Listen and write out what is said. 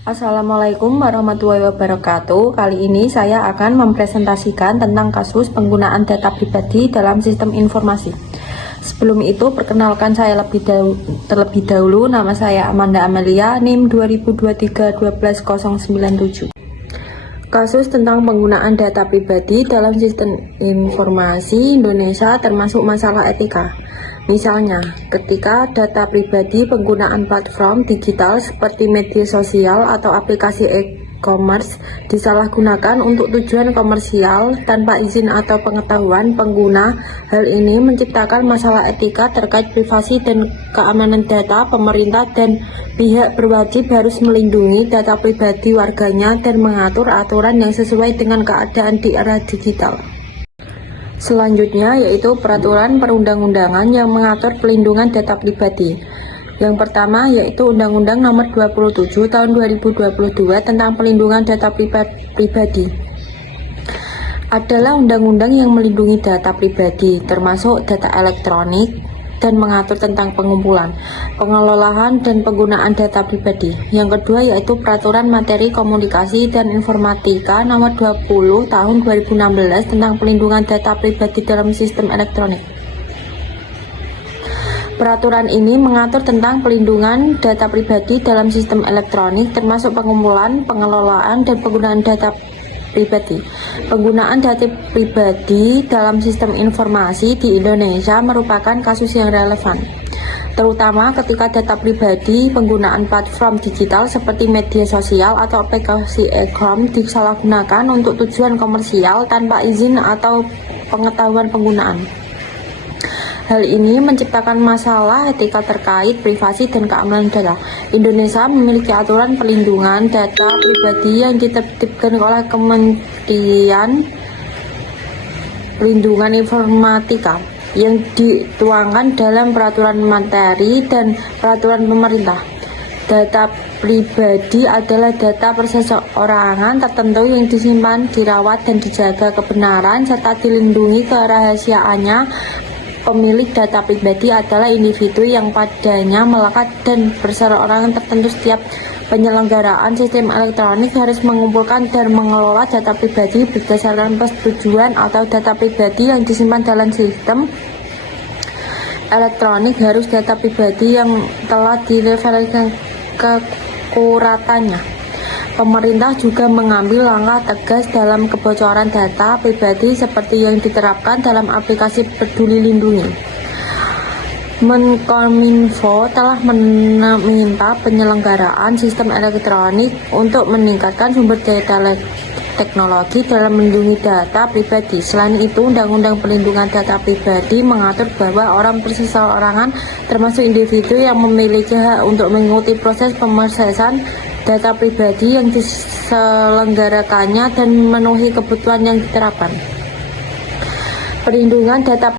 Assalamualaikum warahmatullahi wabarakatuh. Kali ini saya akan mempresentasikan tentang kasus penggunaan data pribadi dalam sistem informasi. Sebelum itu, perkenalkan saya terlebih dahulu. Nama saya Amanda Amelia, NIM 2023-12097. Kasus tentang penggunaan data pribadi dalam sistem informasi Indonesia termasuk masalah etika. Misalnya, ketika data pribadi penggunaan platform digital seperti media sosial atau aplikasi e-commerce disalahgunakan untuk tujuan komersial tanpa izin atau pengetahuan pengguna, hal ini menciptakan masalah etika terkait privasi dan keamanan data. Pemerintah dan pihak berwajib harus melindungi data pribadi warganya dan mengatur aturan yang sesuai dengan keadaan di era digital. Selanjutnya yaitu peraturan perundang-undangan yang mengatur pelindungan data pribadi. Yang pertama yaitu Undang-Undang Nomor 27 Tahun 2022 tentang pelindungan data pribadi. Adalah undang-undang yang melindungi data pribadi, termasuk data elektronik, dan mengatur tentang pengumpulan, pengelolaan, dan penggunaan data pribadi. Yang kedua yaitu Peraturan Materi Komunikasi dan Informatika Nomor 20 Tahun 2016 tentang pelindungan data pribadi dalam sistem elektronik. Peraturan ini mengatur tentang pelindungan data pribadi dalam sistem elektronik, termasuk pengumpulan, pengelolaan, dan penggunaan data pribadi. Penggunaan data pribadi dalam sistem informasi di Indonesia merupakan kasus yang relevan, terutama ketika data pribadi penggunaan platform digital seperti media sosial atau aplikasi e-commerce disalahgunakan untuk tujuan komersial tanpa izin atau pengetahuan penggunaan. Hal ini menciptakan masalah etika terkait privasi dan keamanan data. Indonesia memiliki aturan perlindungan data pribadi yang ditertibkan oleh Kementerian Perlindungan Informatika yang dituangkan dalam peraturan materi dan peraturan pemerintah. Data pribadi adalah data perseorangan tertentu yang disimpan, dirawat, dan dijaga kebenaran serta dilindungi kerahasiaannya. Pemilik data pribadi adalah individu yang padanya melekat dan perseorangan tertentu. Setiap penyelenggaraan sistem elektronik harus mengumpulkan dan mengelola data pribadi berdasarkan persetujuan atau data pribadi yang disimpan dalam sistem elektronik harus data pribadi yang telah direverifikasi keakuratannya. Pemerintah juga mengambil langkah tegas dalam kebocoran data pribadi seperti yang diterapkan dalam aplikasi Peduli Lindungi. Menkominfo telah meminta penyelenggaraan sistem elektronik untuk meningkatkan sumber daya teknologi dalam melindungi data pribadi. Selain itu, Undang-Undang Perlindungan Data Pribadi mengatur bahwa orang perseorangan termasuk individu yang memiliki hak untuk mengikuti proses pemrosesan data pribadi yang diselenggarakannya dan memenuhi kebutuhan yang diterapkan. Perlindungan data